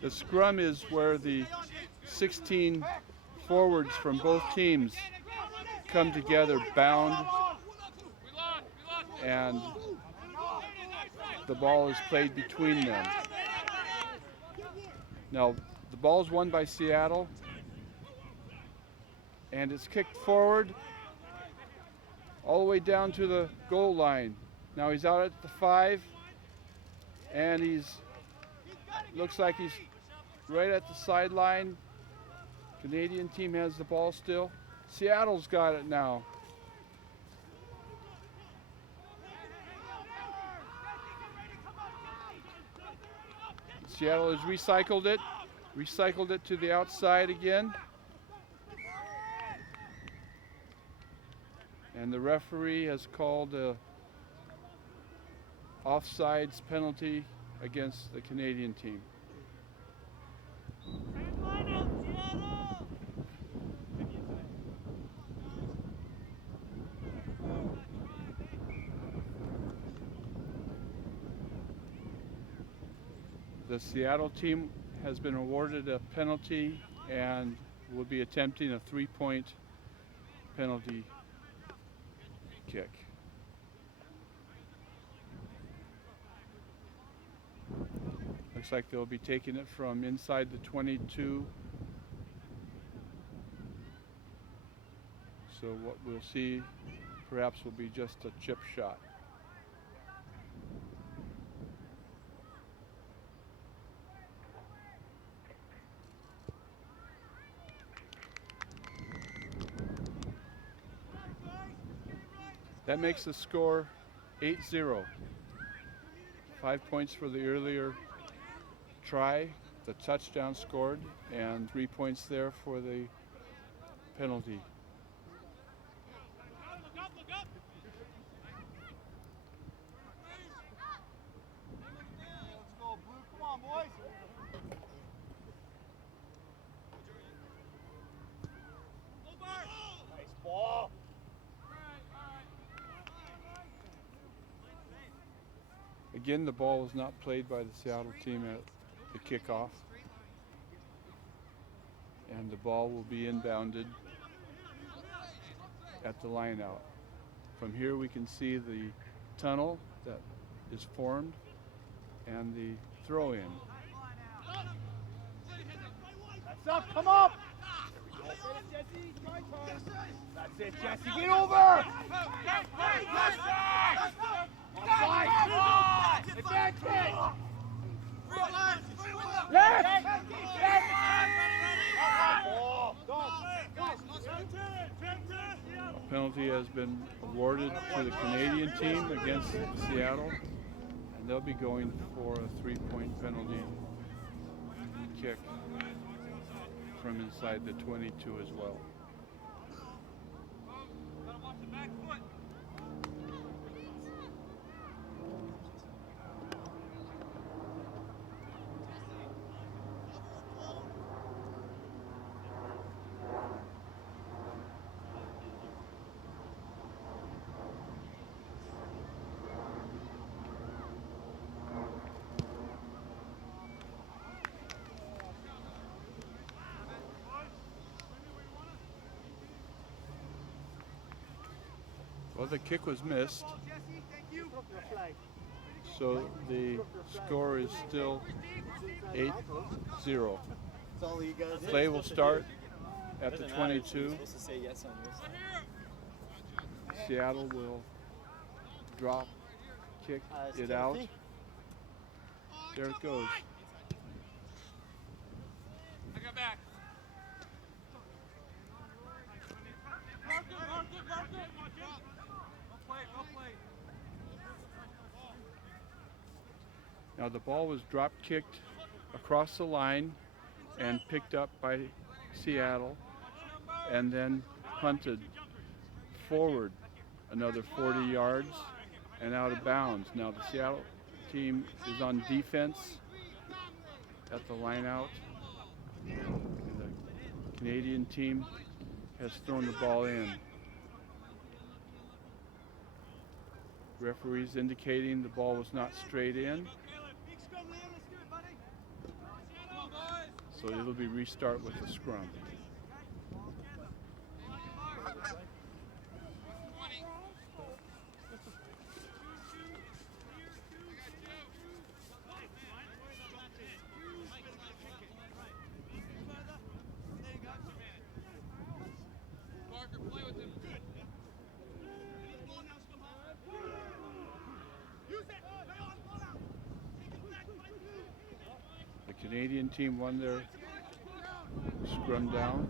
The scrum is where the 16 forwards from both teams come together, bound, and the ball is played between them. Now, the ball is won by Seattle, and it's kicked forward all the way down to the goal line. Now he's out at the 5, and looks like he's right at the sideline. Canadian team has the ball still. Seattle's got it now. Seattle has recycled it to the outside again. And the referee has called a offsides penalty against the Canadian team. The Seattle team has been awarded a penalty and will be attempting a 3-point penalty kick. Looks like they'll be taking it from inside the 22. So what we'll see perhaps will be just a chip shot. That makes the score 8-0. 5 points for the earlier try, the touchdown scored, and 3 points there for the penalty. Let's go, Blue. Come on, boys. Nice ball. Again, the ball was not played by the Seattle team at the kickoff. And the ball will be inbounded at the line out. From here we can see the tunnel that is formed and the throw-in. That's up, come up! That's it, Jesse, get over! A penalty has been awarded to the Canadian team against Seattle, and they'll be going for a 3-point penalty kick from inside the 22 as well. Well, the kick was missed, so the score is still 8-0. Play will start at the 22. Seattle will drop, kick it out. There it goes. I got back. Now the ball was drop kicked across the line and picked up by Seattle and then punted forward another 40 yards and out of bounds. Now the Seattle team is on defense at the line out. The Canadian team has thrown the ball in. Referees indicating the ball was not straight in. So it'll be restart with a scrum. The Canadian team won their scrum down.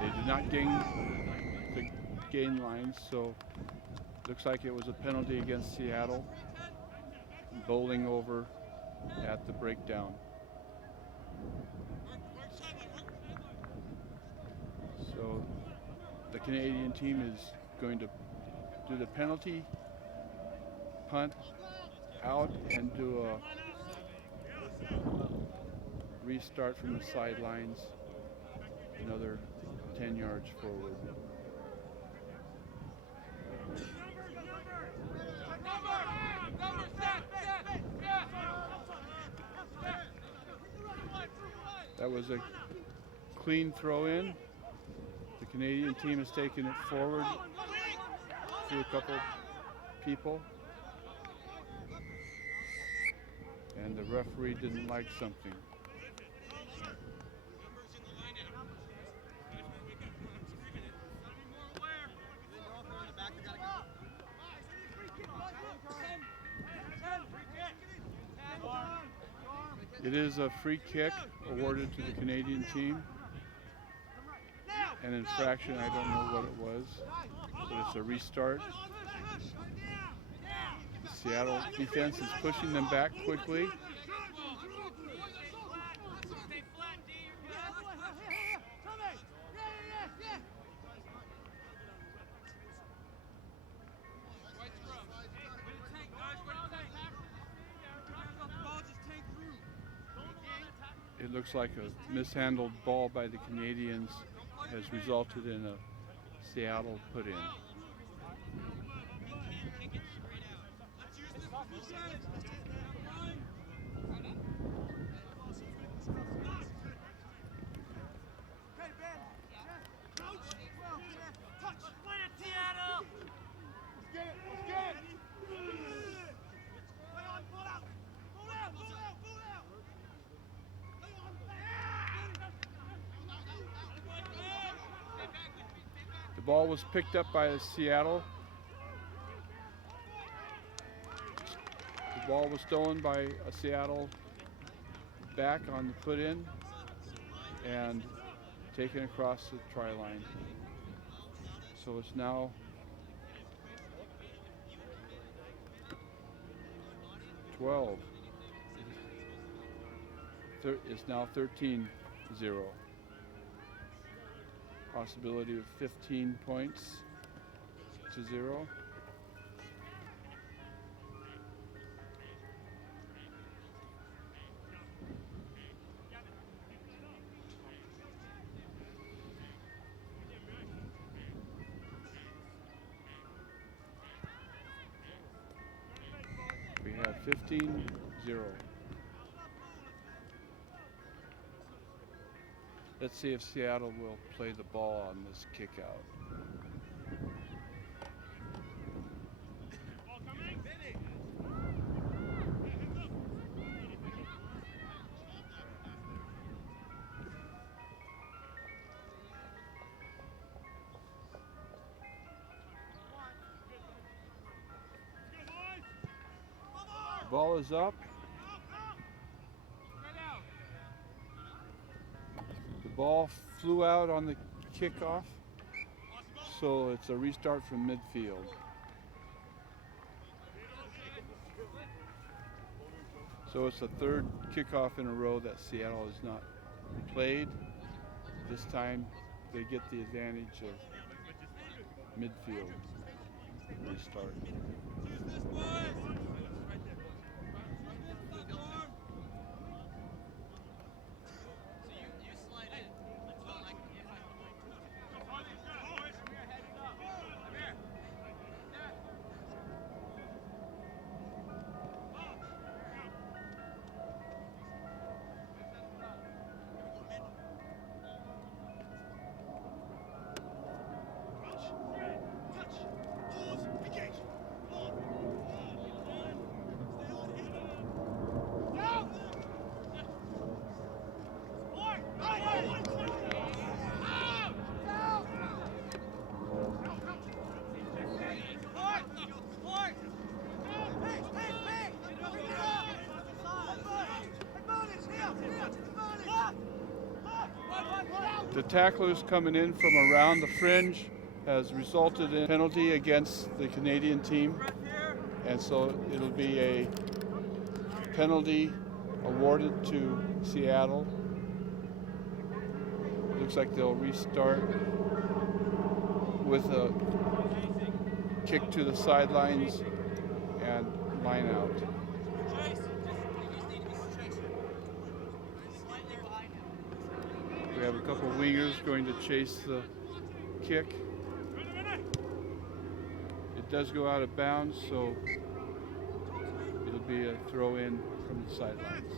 They did not gain the gain lines, so looks like it was a penalty against Seattle. Bowling over at the breakdown. So the Canadian team is going to do the penalty, punt out, and do a restart from the sidelines, another 10 yards forward. That was a clean throw in. The Canadian team has taken it forward through a couple people. And the referee didn't like something. It is a free kick awarded to the Canadian team. An infraction, I don't know what it was, but it's a restart. The Seattle defense is pushing them back quickly. It looks like a mishandled ball by the Canadians has resulted in a Seattle put-in. The ball was picked up by Seattle. The ball was stolen by a Seattle back on the put-in and taken across the try line. So it's now 12. It's now 13-0. Possibility of 15 points to 0. We have 15-0. Let's see if Seattle will play the ball on this kick out. Ball is up. The ball flew out on the kickoff, so it's a restart from midfield. So it's the third kickoff in a row that Seattle has not played. This time they get the advantage of midfield restart. The tacklers coming in from around the fringe has resulted in a penalty against the Canadian team, and so it'll be a penalty awarded to Seattle. Looks like they'll restart with a kick to the sidelines and line out. We have a couple wingers going to chase the kick. It does go out of bounds, so it'll be a throw in from the sidelines.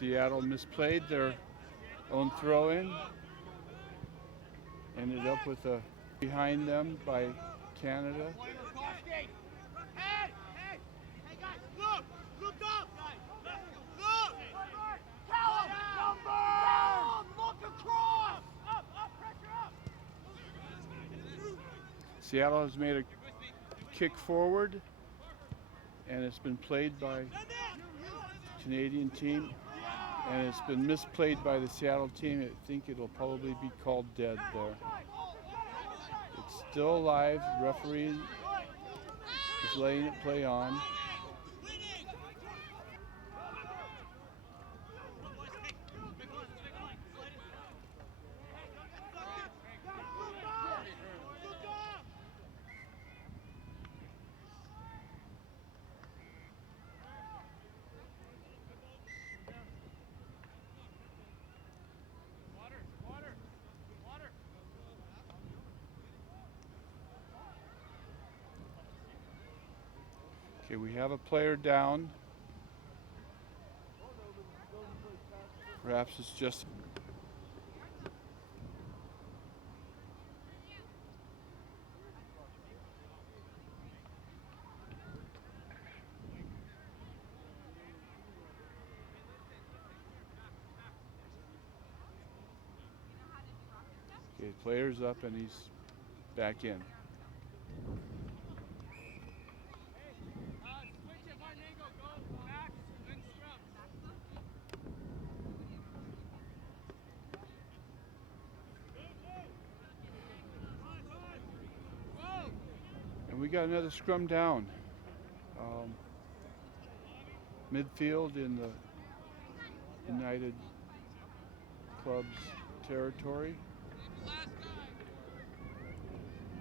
Seattle misplayed their own throw-in. Ended up with a behind them by Canada. Seattle has made a kick forward, and it's been played by the Canadian team, and it's been misplayed by the Seattle team. I think it'll probably be called dead there. It's still alive. The referee is letting it play on. Okay, we have a player down. Perhaps it's just okay, player's up and he's back in. And we got another scrum down. Midfield in the United Club's territory.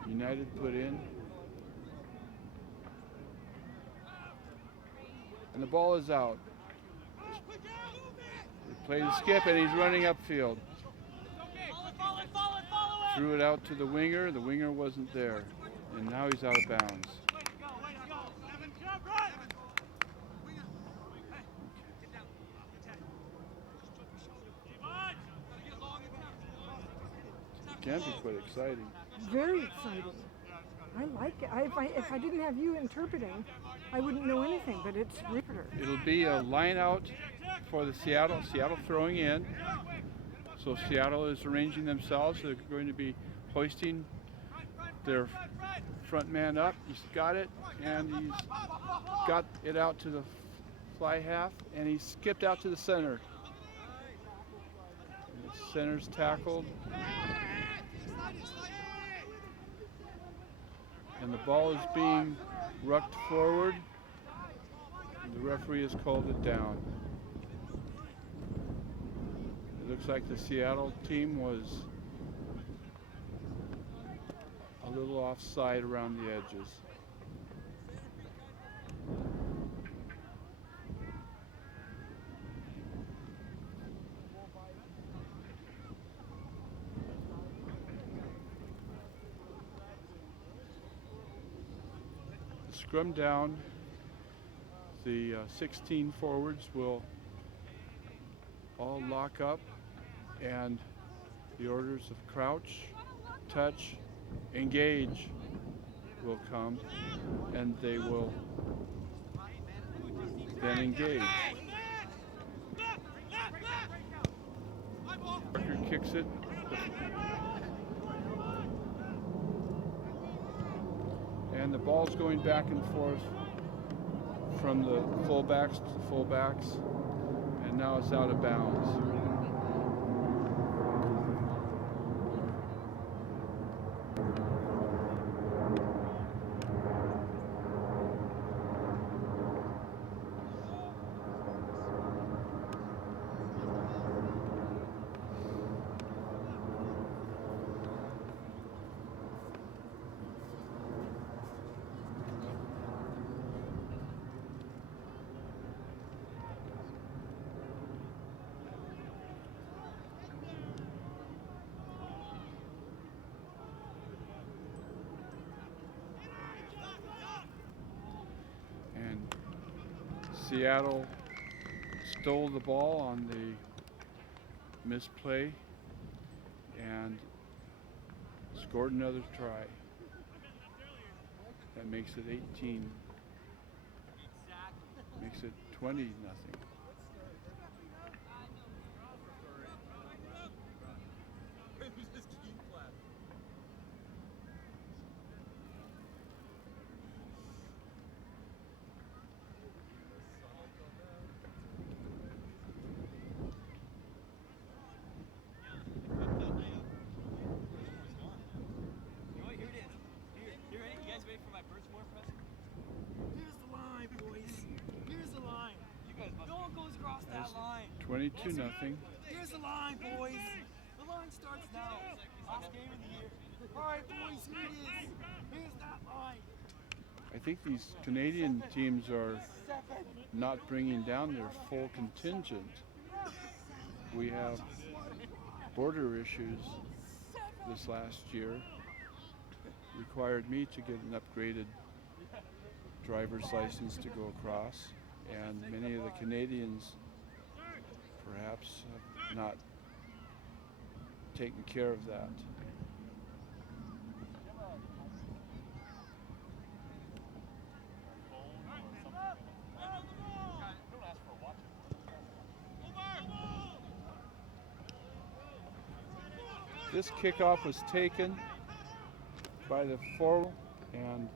United put in. And the ball is out. They play the skip and he's running upfield. Threw it out to the winger. The winger wasn't there. And now he's out of bounds. Can be quite exciting. Very exciting. I like it. If I didn't have you interpreting, I wouldn't know anything, but it's riveter. It'll be a line out for the Seattle throwing in. So Seattle is arranging themselves. They're going to be hoisting their front man up. He's got it, and he's got it out to the fly half, and he skipped out to the center. And the center's tackled. And the ball is being rucked forward. And the referee has called it down. It looks like the Seattle team was a little offside around the edges. Scrum down. The 16 forwards will all lock up, and the orders of crouch, touch, engage will come, and they will then engage. Parker kicks it. And the ball's going back and forth from the fullbacks to fullbacks, and now it's out of bounds. Seattle stole the ball on the misplay and scored another try. That makes it 18. Makes it 20-0. That line. 22-0. Here's the line, boys. The line starts now. Last game of the year. All right, boys, here it is. Here's that line. I think these Canadian teams are not bringing down their full contingent. We have border issues this last year. Required me to get an upgraded driver's license to go across, and many of the Canadians perhaps have not taken care of that. This kickoff was taken by the forward, and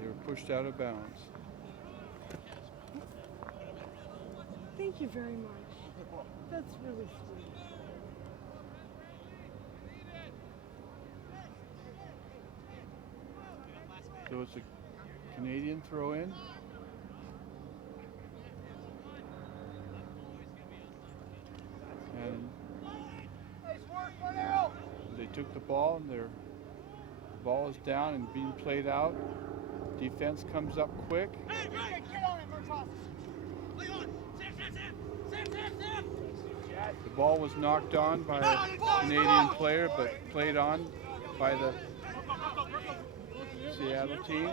they were pushed out of bounds. Thank you very much. That's really sweet. So it's a Canadian throw in. And they took the ball, and their ball is down and being played out. Defense comes up quick. The ball was knocked on by a Canadian player, but played on by the Seattle team.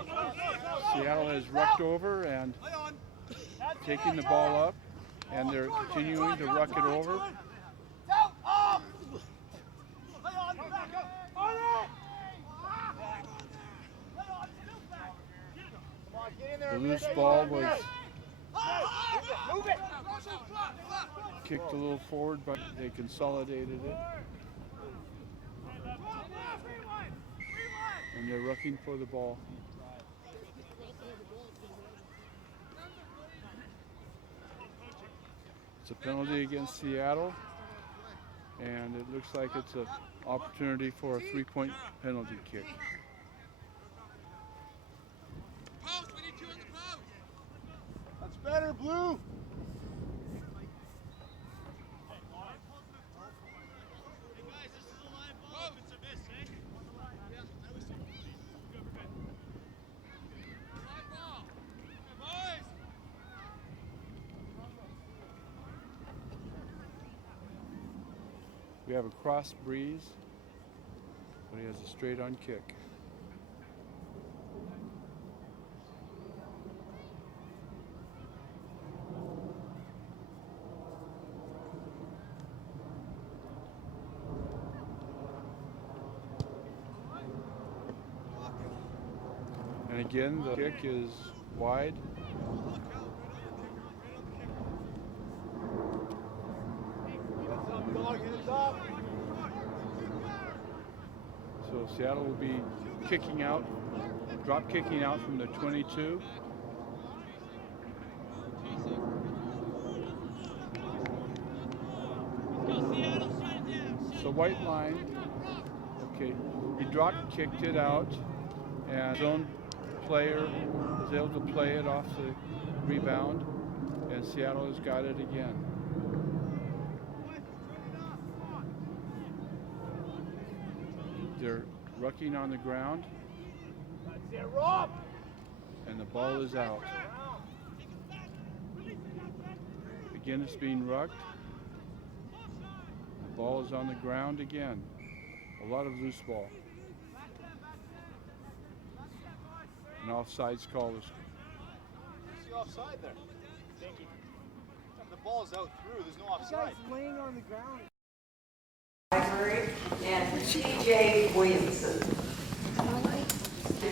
Seattle has rucked over and taking the ball up, and they're continuing to ruck it over. The loose ball was kicked a little forward, but they consolidated it. And they're rucking for the ball. It's a penalty against Seattle, and it looks like it's an opportunity for a three-point penalty kick. That's better, Blue. We have a cross breeze, but he has a straight-on kick. And again, the kick is wide. So Seattle will be kicking out, drop kicking out from the 22. So white line, okay, he drop kicked it out, and his own player was able to play it off the rebound, and Seattle has got it again. They're rucking on the ground, and the ball is out. Again, it's being rucked. The ball is on the ground again. A lot of loose ball. An offsides call is. See offside there. The ball's out through. There's no offside. laying on the ground. Library and T.J. Williamson. To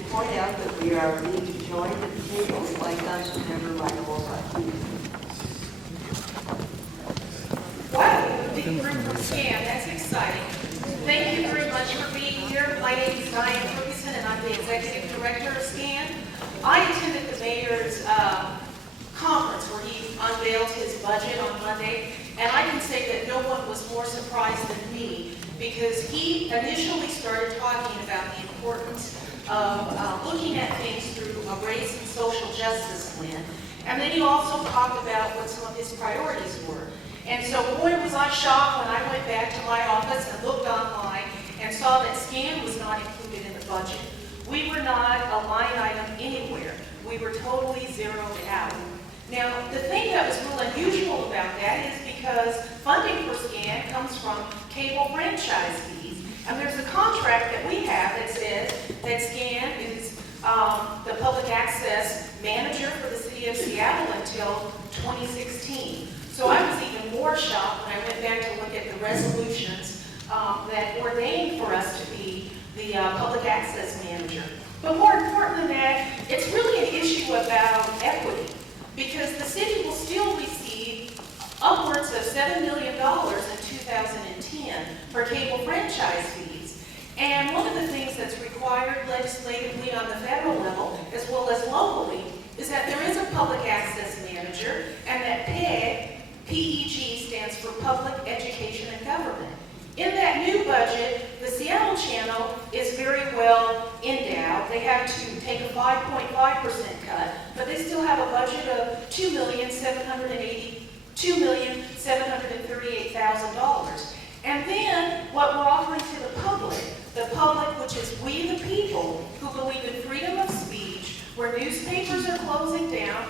point out that we are being joined at the table by Councilmember Michael O'Reilly. Wow, big group from SCAN, that's exciting. Thank you very much for being here. My name is Diane Ferguson and I'm the Executive Director of SCAN. I attended the mayor's conference where he unveiled his budget on Monday, and I can say that no one was more surprised than me because he initially started talking about the importance of looking at things through a race and social justice lens, and then he also talked about what some of his priorities were. And so, boy, was I shocked when I went back to my office and looked online and saw that SCAN was not included in the budget. We were not a line item anywhere. We were totally zeroed out. Now, the thing that was real unusual about that is because funding for SCAN comes from cable franchise fees. And there's a contract that we have that says that SCAN is the public access manager for the city of Seattle until 2016. So I was even more shocked when I went back to look at the resolutions that ordained for us to be the public access manager. But more important than that, it's really an issue about equity, because the city will still receive upwards of $7 million in 2010 for cable franchise fees. And one of the things that's required legislatively on the federal level, as well as locally, is that there is a public access manager, and that PEG stands for Public Education and Government. In that new budget, the Seattle channel is very well endowed. They have to take a 5.5% cut, but they still have a budget of $2,738,000. And then what we're offering to the public, which is we the people who believe in freedom of speech, where newspapers are closing down,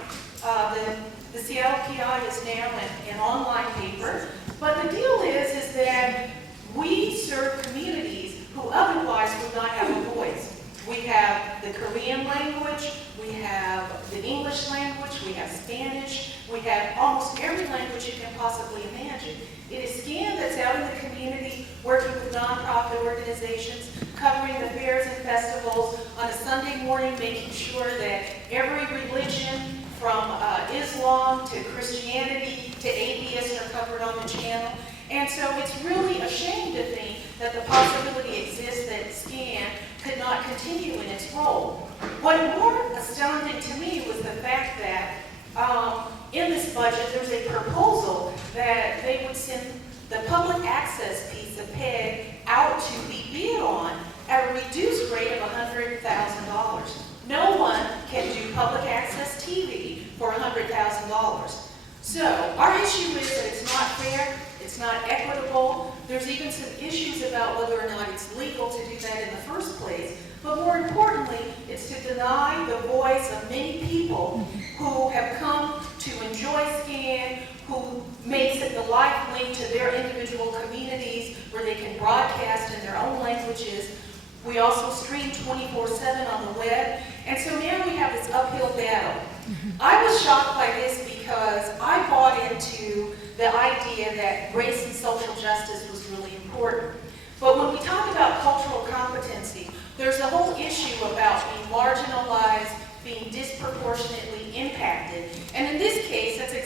the Seattle PI is now an online paper, but the deal is that we serve communities who otherwise would not have a voice. We have the Korean language, we have the English language, we have Spanish, we have almost every language you can possibly imagine. It is SCAN that's out in the community working with nonprofit organizations, covering the fairs and festivals on a Sunday morning, making sure that every religion from Islam to Christianity to atheists are covered on the channel. And so it's really a shame to think that the possibility exists that SCAN could not continue in its role. What more astounding to me was the fact that in this budget there's a proposal that they would send the public access piece of PEG out to be bid on at a reduced rate of $100,000. No one can do public access TV for $100,000. So our issue is that it's not fair, it's not equitable. There's even some issues about whether or not it's legal to do that in the first place. But more importantly, it's to deny the voice of many people who have come to enjoy SCAN, who makes it the life link to their individual communities where they can broadcast in their own languages. We also stream 24/7 on the web. And so now we have this uphill battle. I was shocked by this because I bought into the idea that race and social justice was really important. But when we talk about cultural competency, there's a whole issue about being marginalized,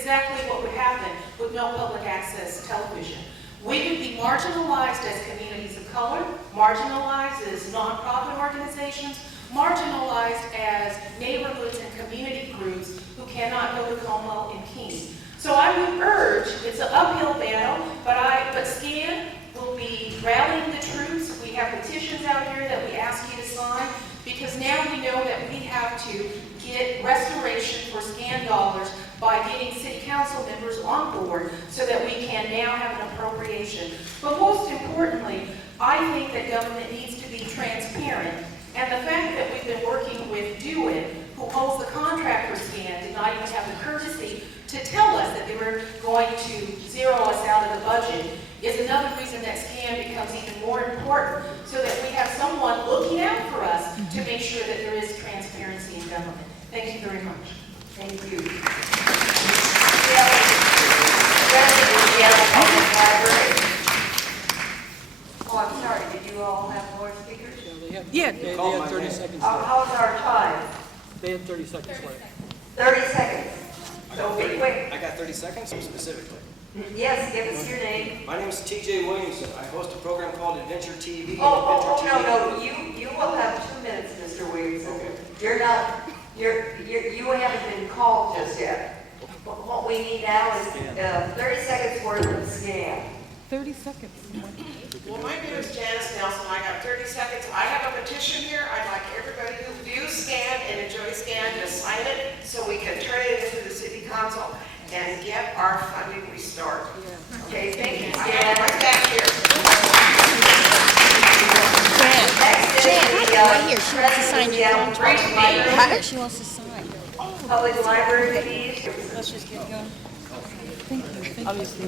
exactly what would happen with no public access television. We would be marginalized as communities of color, marginalized as nonprofit organizations, marginalized as neighborhoods and community groups who cannot go to Como and Keene. So I would urge, it's an uphill battle, but SCAN will be rallying the troops. We have petitions out here that we ask you to sign, because now we know that we have to get restoration for SCAN dollars by getting city council members on board so that we can now have an appropriation. But most importantly, I think that government needs to be transparent. And the fact that we've been working with DeWitt, who holds the contract for SCAN, did not even have the courtesy to tell us that they were going to zero us out of the budget, is another reason that SCAN becomes even more important, so that we have someone looking out for us to make sure that there is transparency in government. Thank you very much. Thank you. Public Library. Oh, I'm sorry, did you all have more speakers? Yeah, they had 30 seconds left. How's our time? They had 30 seconds left. 30 seconds. So be quick. I got 30 seconds specifically. Yes, give us your name. My name is TJ Williamson. I host a program called Adventure TV. Oh, Adventure no, TV. you will have 2 minutes, Mr. Williamson. Okay. You haven't been called just yet. What we need now is 30 seconds worth of SCAN. 30 seconds. Well, my name is Janice Nelson. I got 30 seconds. I have a petition here. I'd like everybody who views SCAN and enjoys SCAN to sign it so we can turn it into the city council and get our funding restored. Okay, thank you, I have it right Jan. back here. Next is the Right here, she wants to sign your President of the contract. Public Library- She wants to sign. Public Library fees. Let's just get going. Obviously.